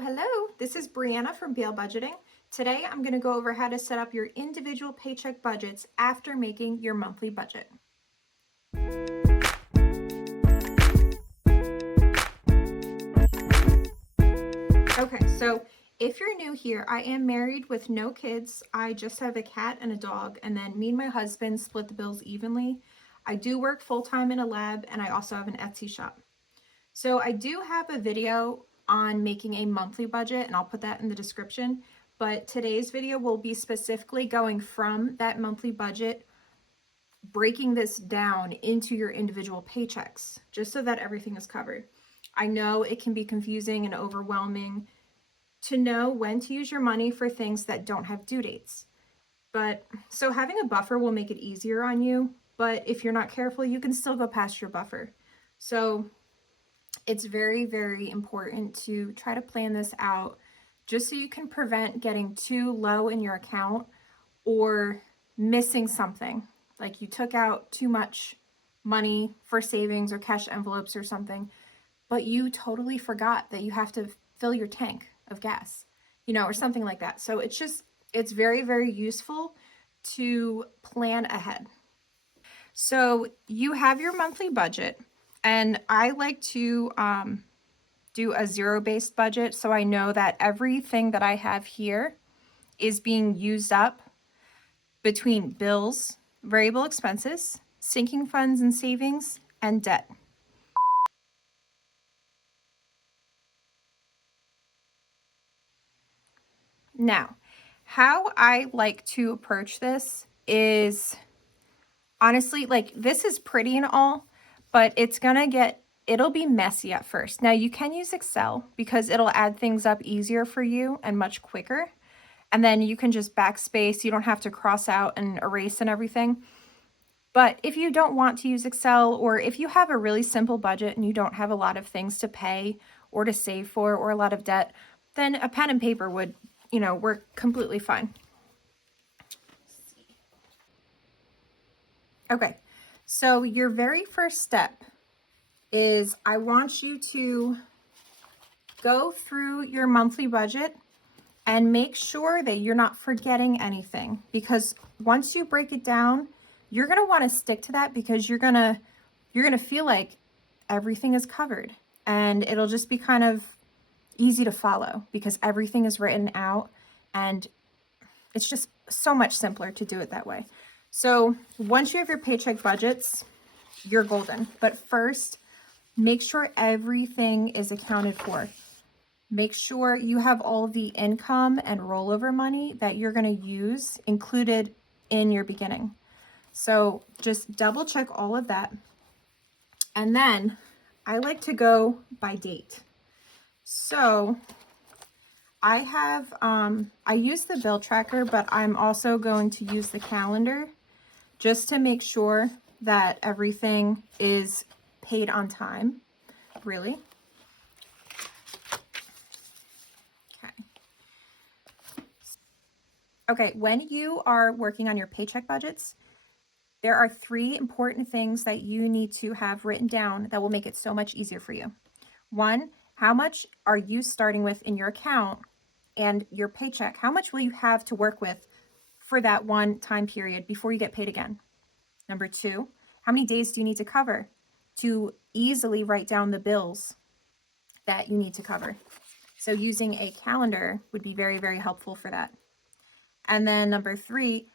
Hello. This is Brianna from BLBudgeting. Today I'm going to go over how to set up your individual paycheck budgets after making your monthly budget. Okay, so if you're new here, I am married with no kids. I just have a cat and a dog, and then me and my husband split the bills evenly. I do work full-time in a lab, and I also have an Etsy shop. So I do have a video on making a monthly budget, and I'll put that in the description. But today's video will be specifically going from that monthly budget, breaking this down into your individual paychecks, just so that everything is covered. I know it can be confusing and overwhelming to know when to use your money for things that don't have due dates. But so having a buffer will make it easier on you, but if you're not careful, you can still go past your buffer. So it's very, very important to try to plan this out just so you can prevent getting too low in your account or missing something. Like you took out too much money for savings or cash envelopes or something, but you totally forgot that you have to fill your tank of gas, or something like that. So it's very, very useful to plan ahead. So you have your monthly budget. And I like to do a zero-based budget, so I know that everything that I have here is being used up between bills, variable expenses, sinking funds and savings, and debt. Now, how I like to approach this is honestly, like, this is pretty and all, but it'll be messy at first. Now you can use Excel because it'll add things up easier for you and much quicker. And then you can just backspace. You don't have to cross out and erase and everything. But if you don't want to use Excel, or if you have a really simple budget and you don't have a lot of things to pay or to save for or a lot of debt, then a pen and paper would, work completely fine. Okay, so your very first step is I want you to go through your monthly budget and make sure that you're not forgetting anything, because once you break it down, you're going to want to stick to that, because you're going to feel like everything is covered, and it'll just be kind of easy to follow because everything is written out, and it's just so much simpler to do it that way. So once you have your paycheck budgets, you're golden. But first, make sure everything is accounted for. Make sure you have all the income and rollover money that you're going to use included in your beginning. So just double check all of that. And then I like to go by date. So I have, I use the bill tracker, but I'm also going to use the calendar just to make sure that everything is paid on time, really. Okay, when you are working on your paycheck budgets, there are 3 important things that you need to have written down that will make it so much easier for you. 1, how much are you starting with in your account and your paycheck? How much will you have to work with for that one time period before you get paid again? Number 2, how many days do you need to cover to easily write down the bills that you need to cover? So using a calendar would be very, very helpful for that. And then number 3,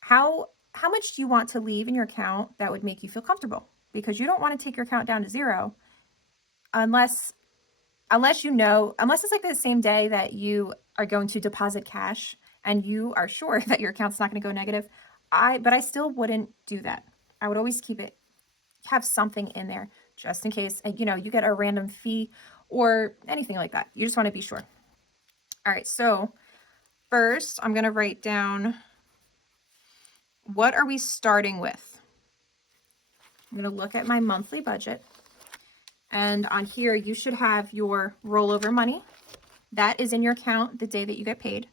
how much do you want to leave in your account that would make you feel comfortable? Because you don't want to take your account down to zero unless it's like the same day that you are going to deposit cash and you are sure that your account's not going to go negative. But I still wouldn't do that. I would always have something in there just in case, you get a random fee or anything like that. You just want to be sure. All right, so first I'm going to write down, what are we starting with? I'm going to look at my monthly budget, and on here you should have your rollover money. That is in your account the day that you get paid.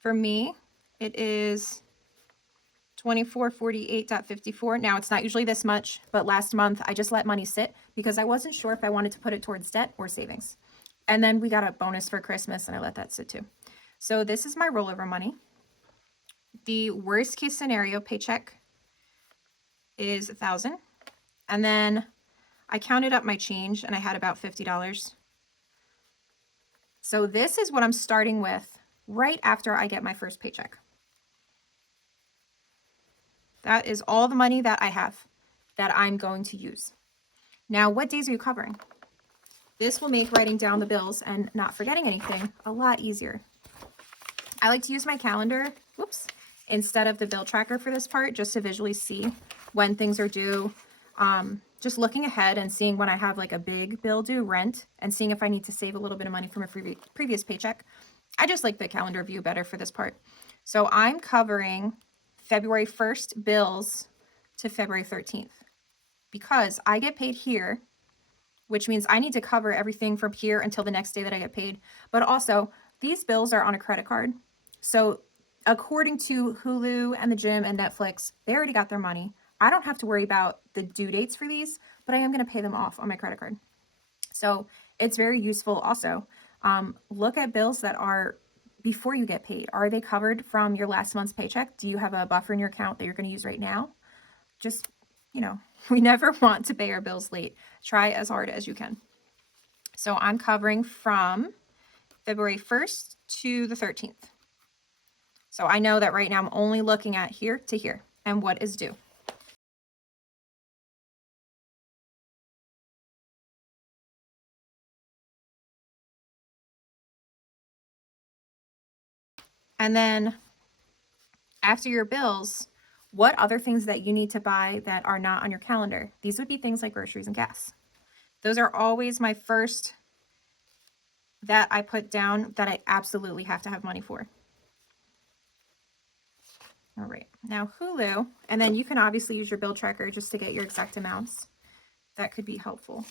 For me, it is $2448.54. Now, it's not usually this much, but last month I just let money sit because I wasn't sure if I wanted to put it towards debt or savings. And then we got a bonus for Christmas, and I let that sit too. So this is my rollover money. The worst case scenario paycheck is $1,000. And then I counted up my change and I had about $50. So this is what I'm starting with right after I get my first paycheck. That is all the money that I have that I'm going to use. Now, what days are you covering? This will make writing down the bills and not forgetting anything a lot easier. I like to use my calendar, whoops, instead of the bill tracker for this part, just to visually see when things are due. Just looking ahead and seeing when I have like a big bill due, rent, and seeing if I need to save a little bit of money from a previous paycheck. I just like the calendar view better for this part. So I'm covering February 1st bills to February 13th because I get paid here, which means I need to cover everything from here until the next day that I get paid. But also, these bills are on a credit card. So according to Hulu and the gym and Netflix, they already got their money. I don't have to worry about the due dates for these, but I am going to pay them off on my credit card. So it's very useful also. Look at bills that are before you get paid. Are they covered from your last month's paycheck? Do you have a buffer in your account that you're going to use right now? Just, we never want to pay our bills late. Try as hard as you can. So I'm covering from February 1st to the 13th. So I know that right now I'm only looking at here to here and what is due. And then after your bills, what other things that you need to buy that are not on your calendar? These would be things like groceries and gas. Those are always my first that I put down that I absolutely have to have money for. All right, now Hulu, and then you can obviously use your bill tracker just to get your exact amounts. That could be helpful.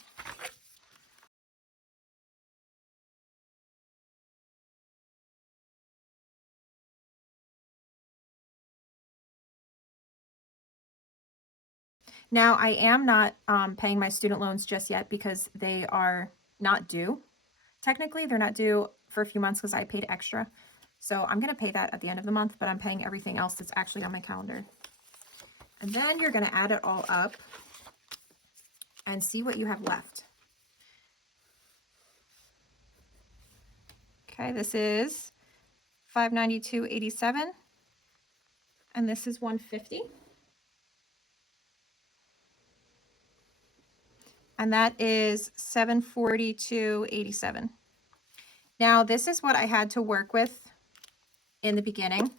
Now, I am not paying my student loans just yet because they are not due. Technically, they're not due for a few months because I paid extra. So I'm going to pay that at the end of the month, but I'm paying everything else that's actually on my calendar. And then you're going to add it all up and see what you have left. Okay, this is $592.87, and this is $150. And that is $742.87. Now, this is what I had to work with in the beginning.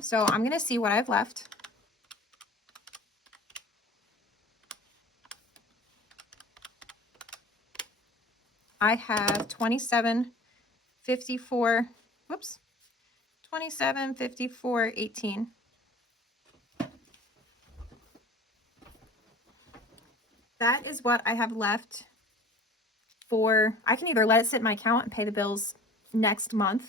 So I'm going to see what I've left. I have 27.54.18. That is what I have left for. I can either let it sit in my account and pay the bills next week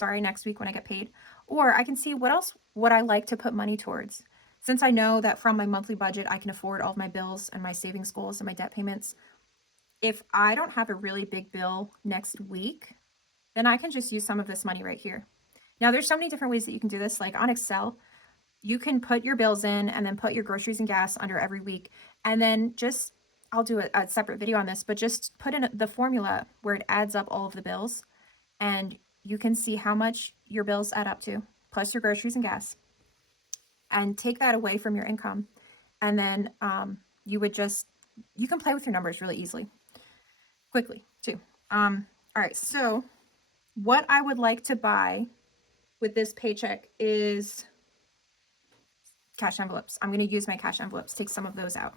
when I get paid, or I can see what else would I like to put money towards. Since I know that from my monthly budget, I can afford all of my bills and my savings goals and my debt payments. If I don't have a really big bill next week, then I can just use some of this money right here. Now, there's so many different ways that you can do this. Like on Excel, you can put your bills in and then put your groceries and gas under every week. And then I'll do a separate video on this, but just put in the formula where it adds up all of the bills and you can see how much your bills add up to, plus your groceries and gas, and take that away from your income. And then you can play with your numbers really quickly too. All right, so what I would like to buy with this paycheck is cash envelopes. I'm going to use my cash envelopes, take some of those out,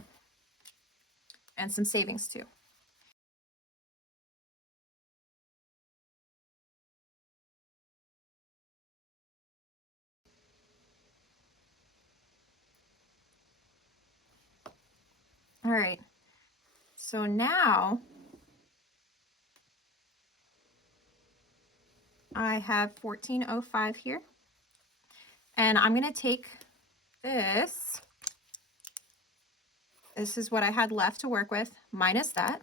and some savings too. All right, so now I have 1405 here, and I'm going to take this. This is what I had left to work with, minus that.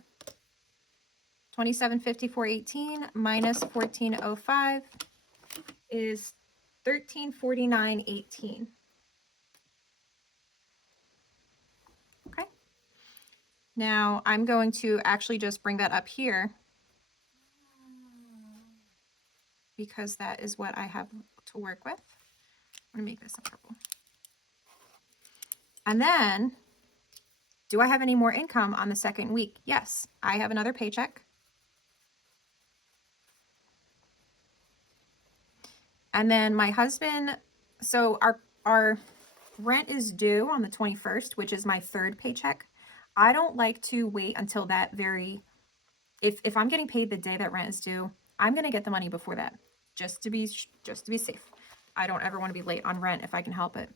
$27.54.18 minus $14.05 is $13.49.18. Okay. Now I'm going to actually just bring that up here because that is what I have to work with. I'm going to make this a purple. And then, do I have any more income on the second week? Yes, I have another paycheck. And then my husband, so our rent is due on the 21st, which is my third paycheck. I don't like to wait until that if I'm getting paid the day that rent is due, I'm going to get the money before that, just to be safe. I don't ever want to be late on rent if I can help it.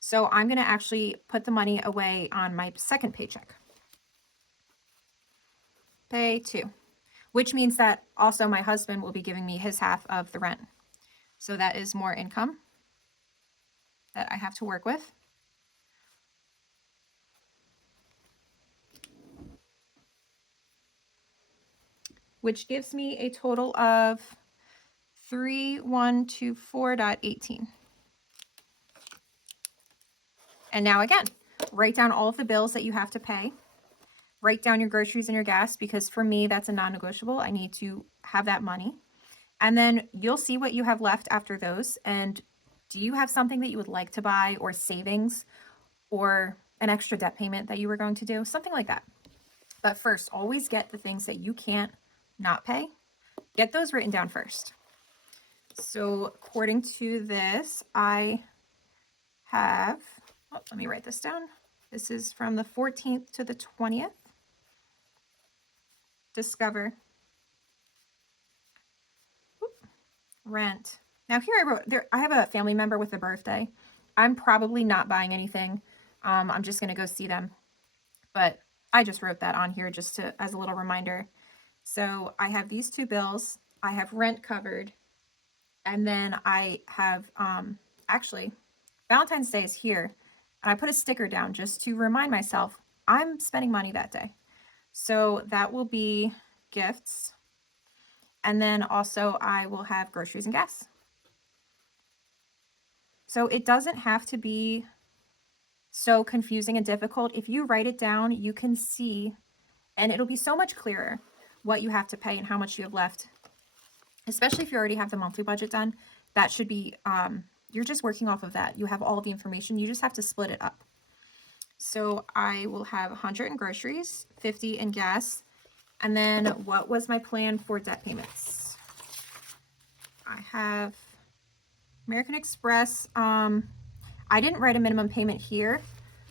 So I'm going to actually put the money away on my second paycheck. Pay 2, which means that also my husband will be giving me his half of the rent. So that is more income that I have to work with. Which gives me a total of 3124.18. And now again, write down all of the bills that you have to pay. Write down your groceries and your gas, because for me, that's a non-negotiable. I need to have that money. And then you'll see what you have left after those. And do you have something that you would like to buy, or savings, or an extra debt payment that you were going to do? Something like that. But first, always get the things that you can't not pay. Get those written down first. So according to this, I have, let me write this down. This is from the 14th to the 20th. Discover. Rent. Now here I wrote, I have a family member with a birthday. I'm probably not buying anything. I'm just going to go see them. But I just wrote that on here just as a little reminder. So I have these 2 bills. I have rent covered. And then I have, actually, Valentine's Day is here. And I put a sticker down just to remind myself I'm spending money that day. So that will be gifts. And then also I will have groceries and gas. So it doesn't have to be so confusing and difficult. If you write it down, you can see, and it'll be so much clearer what you have to pay and how much you have left. Especially if you already have the monthly budget done, that should be, you're just working off of that. You have all the information. You just have to split it up. So I will have 100 in groceries, 50 in gas. And then what was my plan for debt payments? I have American Express. I didn't write a minimum payment here.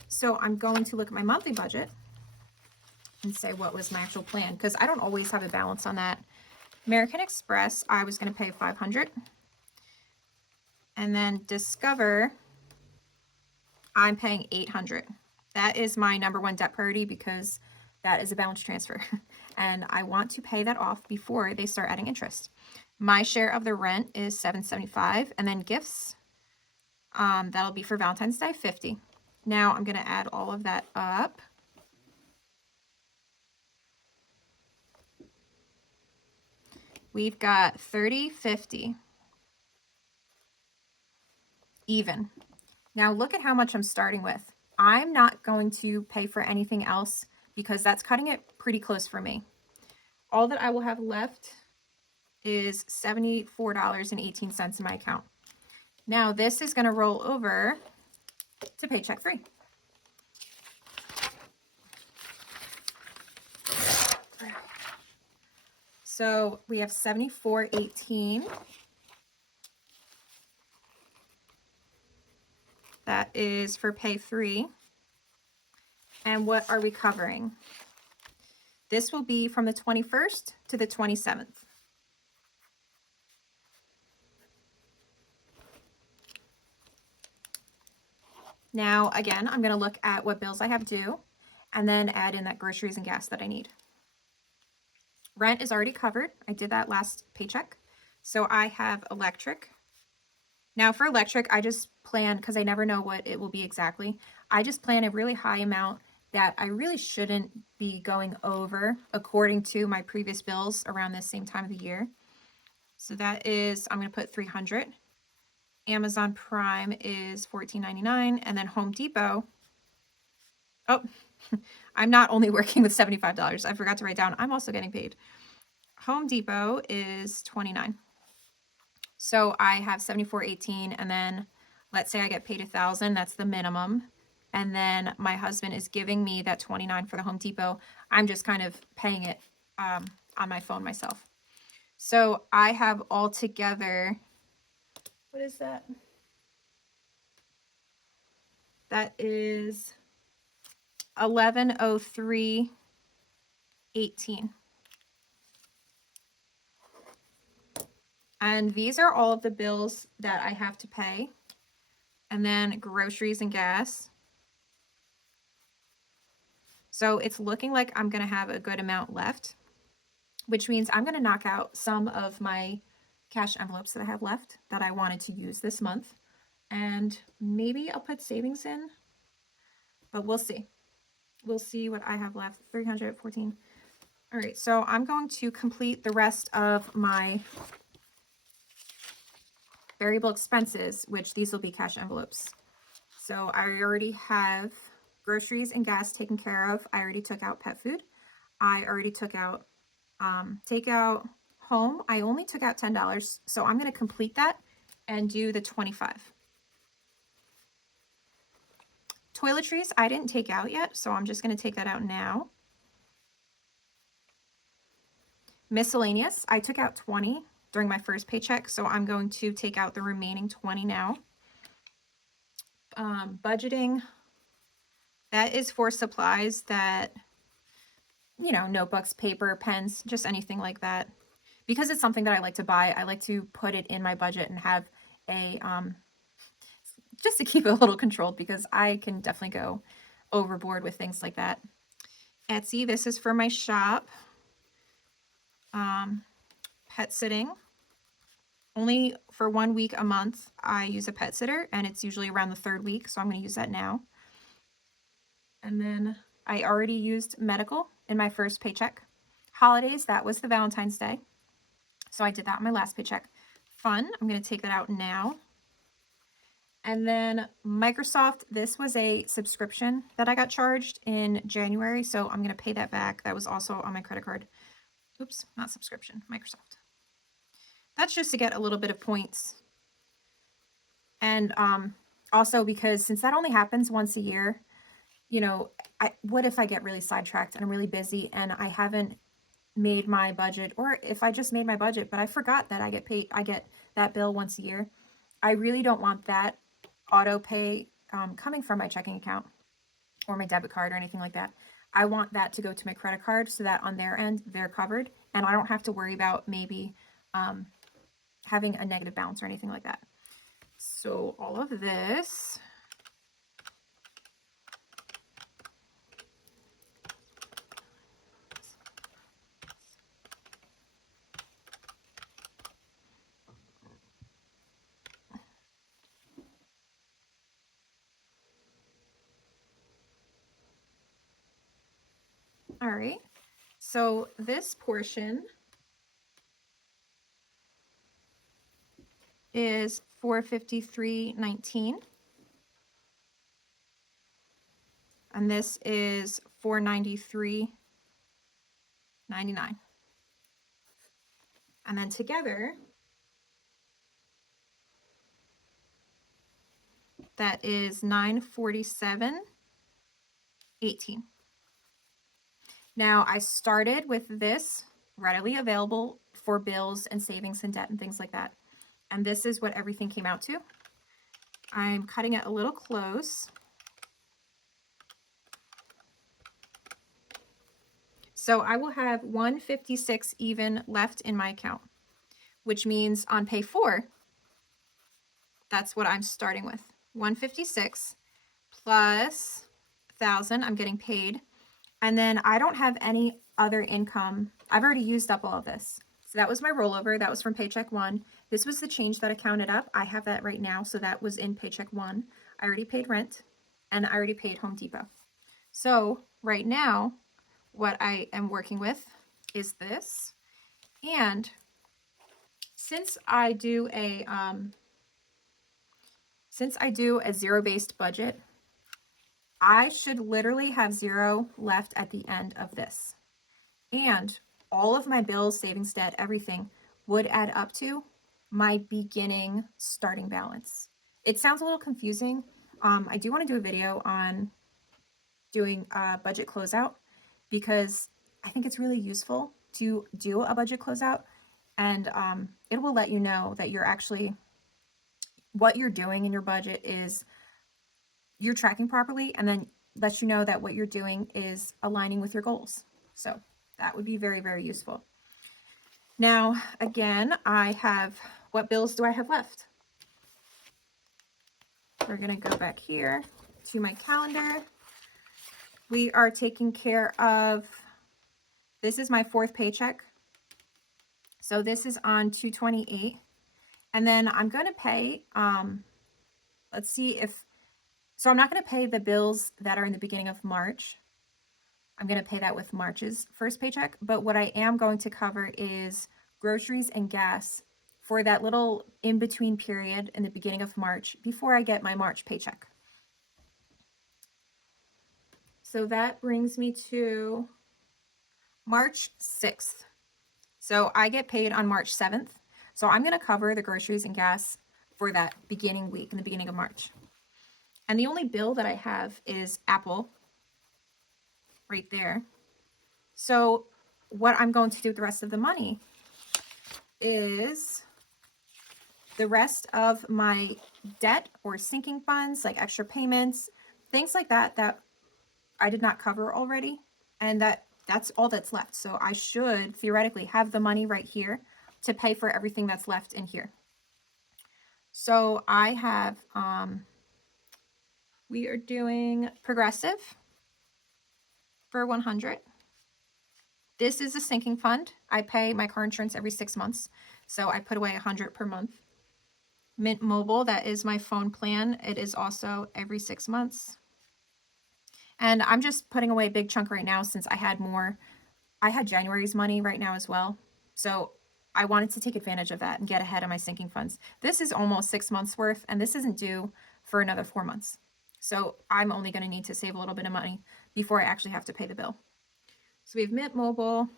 So I'm going to look at my monthly budget and say what was my actual plan, because I don't always have a balance on that. American Express, I was going to pay $500. And then Discover, I'm paying $800. That is my #1 debt priority because that is a balance transfer. And I want to pay that off before they start adding interest. My share of the rent is $775. And then gifts, that'll be for Valentine's Day, $50. Now I'm going to add all of that up. We've got 30, 50. Even. Now look at how much I'm starting with. I'm not going to pay for anything else because that's cutting it pretty close for me. All that I will have left is $74.18 in my account. Now this is going to roll over to Paycheck 3. So we have $74.18. That is for Pay 3. And what are we covering? This will be from the 21st to the 27th. Now, again, I'm going to look at what bills I have due and then add in that groceries and gas that I need. Rent is already covered. I did that last paycheck. So I have electric. Now for electric, I just plan, because I never know what it will be exactly, I just plan a really high amount that I really shouldn't be going over according to my previous bills around this same time of the year. So that is, I'm going to put 300. Amazon Prime is $14.99, and then Home Depot. Oh, I'm not only working with $75. I forgot to write down, I'm also getting paid. Home Depot is $29. So I have $74.18, and then let's say I get paid $1,000, that's the minimum. And then my husband is giving me that $29 for the Home Depot. I'm just kind of paying it on my phone myself. So I have altogether, what is that? That is $1103.18. And these are all of the bills that I have to pay. And then groceries and gas. So it's looking like I'm going to have a good amount left, which means I'm going to knock out some of my cash envelopes that I have left that I wanted to use this month. And maybe I'll put savings in, but we'll see. We'll see what I have left. 314. All right, so I'm going to complete the rest of my variable expenses, which these will be cash envelopes. So I already have groceries and gas taken care of. I already took out pet food. I already took out takeout. Home, I only took out $10. So I'm going to complete that and do the 25. Toiletries, I didn't take out yet, so I'm just going to take that out now. Miscellaneous, I took out 20 during my first paycheck, so I'm going to take out the remaining 20 now. Budgeting, that is for supplies that, you know, notebooks, paper, pens, just anything like that. Because it's something that I like to buy, I like to put it in my budget and have a, just to keep it a little controlled, because I can definitely go overboard with things like that. Etsy, this is for my shop. Pet sitting. Only for 1 week a month, I use a pet sitter, and it's usually around the 3rd week, so I'm going to use that now. And then I already used medical in my first paycheck. Holidays, that was the Valentine's Day. So I did that in my last paycheck. Fun, I'm going to take that out now. And then Microsoft, this was a subscription that I got charged in January, so I'm going to pay that back. That was also on my credit card. Oops, not subscription, Microsoft. That's just to get a little bit of points. And also because since that only happens once a year, you know, what if I get really sidetracked and I'm really busy and I haven't made my budget, or if I just made my budget, but I forgot that I get that bill once a year. I really don't want that auto pay coming from my checking account or my debit card or anything like that. I want that to go to my credit card so that on their end, they're covered and I don't have to worry about maybe having a negative balance or anything like that. So all of this. All right, so this portion is $453.19, and this is $493.99, and then together that is $947.18. Now, I started with this readily available for bills and savings and debt and things like that. And this is what everything came out to. I'm cutting it a little close. So I will have $156 even left in my account, which means on pay 4, that's what I'm starting with. $156 plus $1,000 I'm getting paid. And then I don't have any other income. I've already used up all of this. So that was my rollover. That was from paycheck 1. This was the change that I counted up. I have that right now. So that was in paycheck 1. I already paid rent and I already paid Home Depot. So right now, what I am working with is this. And since I do a zero-based budget, I should literally have zero left at the end of this. And all of my bills, savings, debt, everything would add up to my beginning starting balance. It sounds a little confusing. I do want to do a video on doing a budget closeout because I think it's really useful to do a budget closeout, and it will let you know that you're actually, what you're doing in your budget is you're tracking properly, and then lets you know that what you're doing is aligning with your goals. So that would be very, very useful. Now, again, what bills do I have left? We're going to go back here to my calendar. We are taking care of, this is my 4th paycheck. So this is on 2/28. And then I'm going to pay, let's see if, so I'm not going to pay the bills that are in the beginning of March. I'm going to pay that with March's first paycheck. But what I am going to cover is groceries and gas for that little in-between period in the beginning of March before I get my March paycheck. So that brings me to March 6th. So I get paid on March 7th. So I'm going to cover the groceries and gas for that beginning week in the beginning of March. And the only bill that I have is Apple right there. So what I'm going to do with the rest of the money is the rest of my debt or sinking funds, like extra payments, things like that, that I did not cover already. And that's all that's left. So I should theoretically have the money right here to pay for everything that's left in here. So I have, we are doing Progressive for 100. This is a sinking fund. I pay my car insurance every 6 months. So I put away 100 per month. Mint Mobile, that is my phone plan. It is also every 6 months. And I'm just putting away a big chunk right now since I had more. I had January's money right now as well. So I wanted to take advantage of that and get ahead of my sinking funds. This is almost 6 months worth, and this isn't due for another 4 months. So I'm only going to need to save a little bit of money before I actually have to pay the bill. So we have Mint Mobile.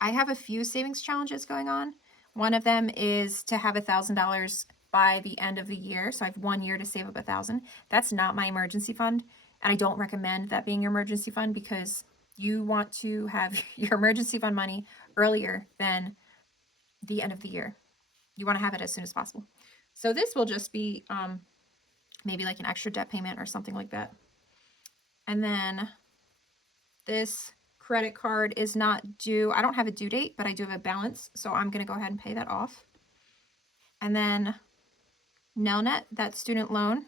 I have a few savings challenges going on. One of them is to have $1,000 by the end of the year. So I have 1 year to save up $1,000. That's not my emergency fund. And I don't recommend that being your emergency fund because you want to have your emergency fund money earlier than the end of the year. You want to have it as soon as possible. So this will just be maybe like an extra debt payment or something like that. And then this credit card is not due. I don't have a due date, but I do have a balance. So I'm going to go ahead and pay that off. And then Nelnet, that student loan,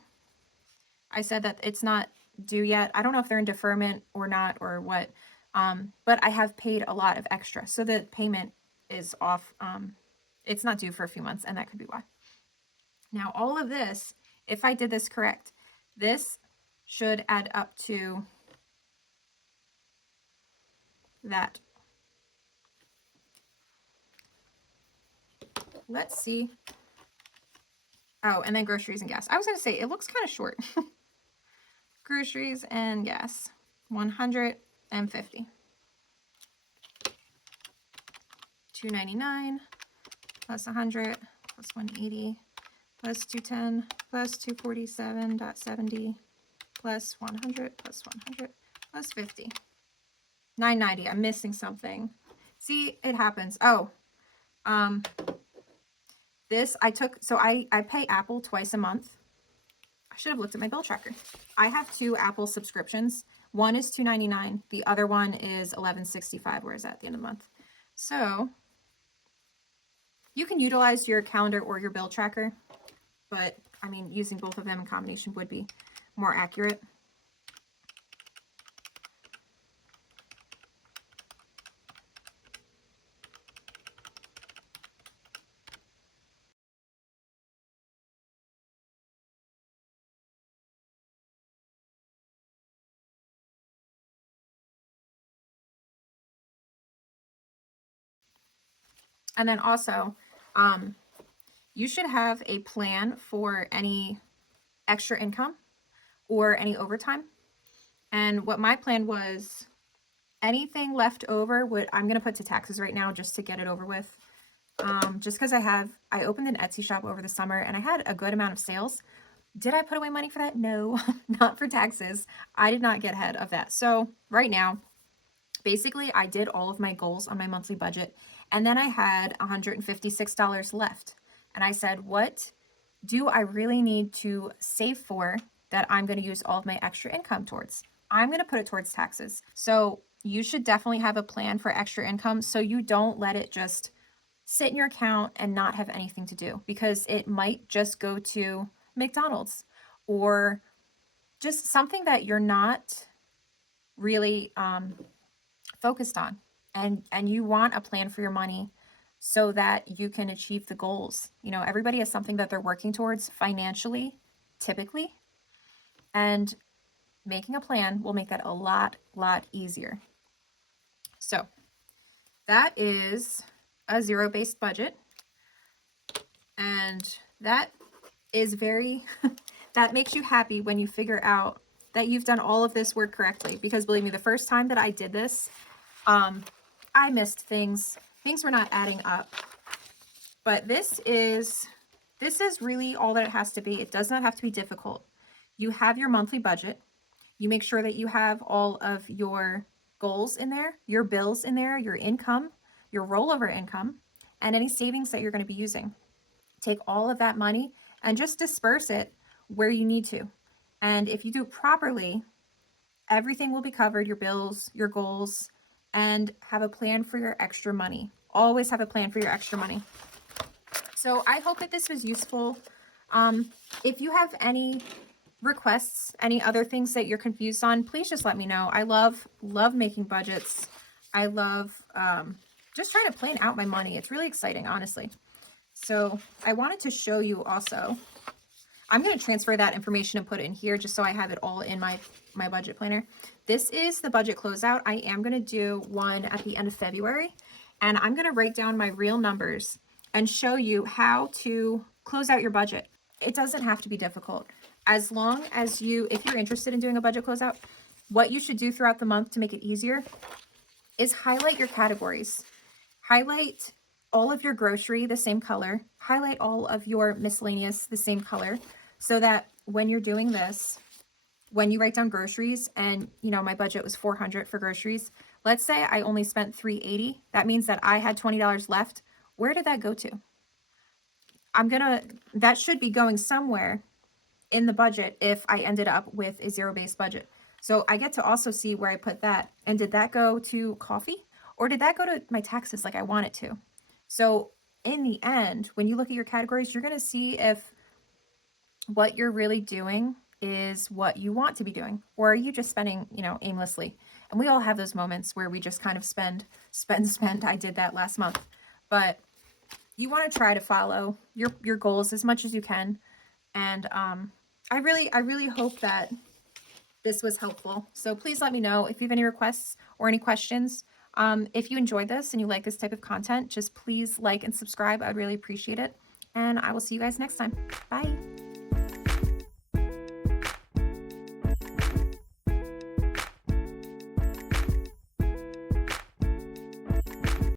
I said that it's not due yet. I don't know if they're in deferment or not or what, but I have paid a lot of extra. So the payment is off. It's not due for a few months, and that could be why. Now, all of this, if I did this correct, this should add up to that. Let's see. Oh, and then groceries and gas. I was going to say, it looks kind of short. Groceries and gas, 150. $299 plus 100 plus 180 plus 210 plus 247.70 plus 100 plus 100 plus 50. $990. I'm missing something. See, it happens. Oh, this I took, so I pay Apple twice a month. I should have looked at my bill tracker. I have 2 Apple subscriptions. One is $299. The other one is $11.65. Where is that at the end of the month? So you can utilize your calendar or your bill tracker, but I mean, using both of them in combination would be more accurate. And then also, you should have a plan for any extra income or any overtime. And what my plan was, anything left over, I'm going to put to taxes right now just to get it over with. Just because I opened an Etsy shop over the summer and I had a good amount of sales. Did I put away money for that? No, not for taxes. I did not get ahead of that. So right now, basically I did all of my goals on my monthly budget, and then I had $156 left. And I said, what do I really need to save for that I'm going to use all of my extra income towards? I'm going to put it towards taxes. So you should definitely have a plan for extra income so you don't let it just sit in your account and not have anything to do, because it might just go to McDonald's or just something that you're not really focused on. And you want a plan for your money so that you can achieve the goals. You know, everybody has something that they're working towards financially, typically, and making a plan will make that a lot easier. So that is a zero-based budget, and that is very that makes you happy when you figure out that you've done all of this work correctly. Because believe me, the first time that I did this, I missed things. Things were not adding up. But this is really all that it has to be. It does not have to be difficult. You have your monthly budget. You make sure that you have all of your goals in there, your bills in there, your income, your rollover income, and any savings that you're going to be using. Take all of that money and just disperse it where you need to. And if you do it properly, everything will be covered, your bills, your goals, and have a plan for your extra money. Always have a plan for your extra money. So I hope that this was useful. If you have any requests, any other things that you're confused on, please just let me know. I love making budgets. I love just trying to plan out my money. It's really exciting, honestly. So I wanted to show you also, I'm going to transfer that information and put it in here just so I have it all in my budget planner. This is the budget closeout. I am going to do one at the end of February, and I'm going to write down my real numbers and show you how to close out your budget. It doesn't have to be difficult. As long as if you're interested in doing a budget closeout, what you should do throughout the month to make it easier is highlight your categories. Highlight all of your grocery the same color. Highlight all of your miscellaneous the same color, so that when you're doing this, when you write down groceries, and you know my budget was $400 for groceries, let's say I only spent $380, that means that I had $20 left. Where did that go to? That should be going somewhere in the budget if I ended up with a zero-based budget. So I get to also see where I put that. And did that go to coffee, or did that go to my taxes like I want it to? So in the end, when you look at your categories, you're going to see if what you're really doing is what you want to be doing, or are you just spending, aimlessly? And we all have those moments where we just kind of spend. I did that last month. But you want to try to follow your goals as much as you can. And I really hope that this was helpful. So please let me know if you have any requests or any questions. If you enjoyed this and you like this type of content, just please like and subscribe. I'd really appreciate it. And I will see you guys next time. Bye.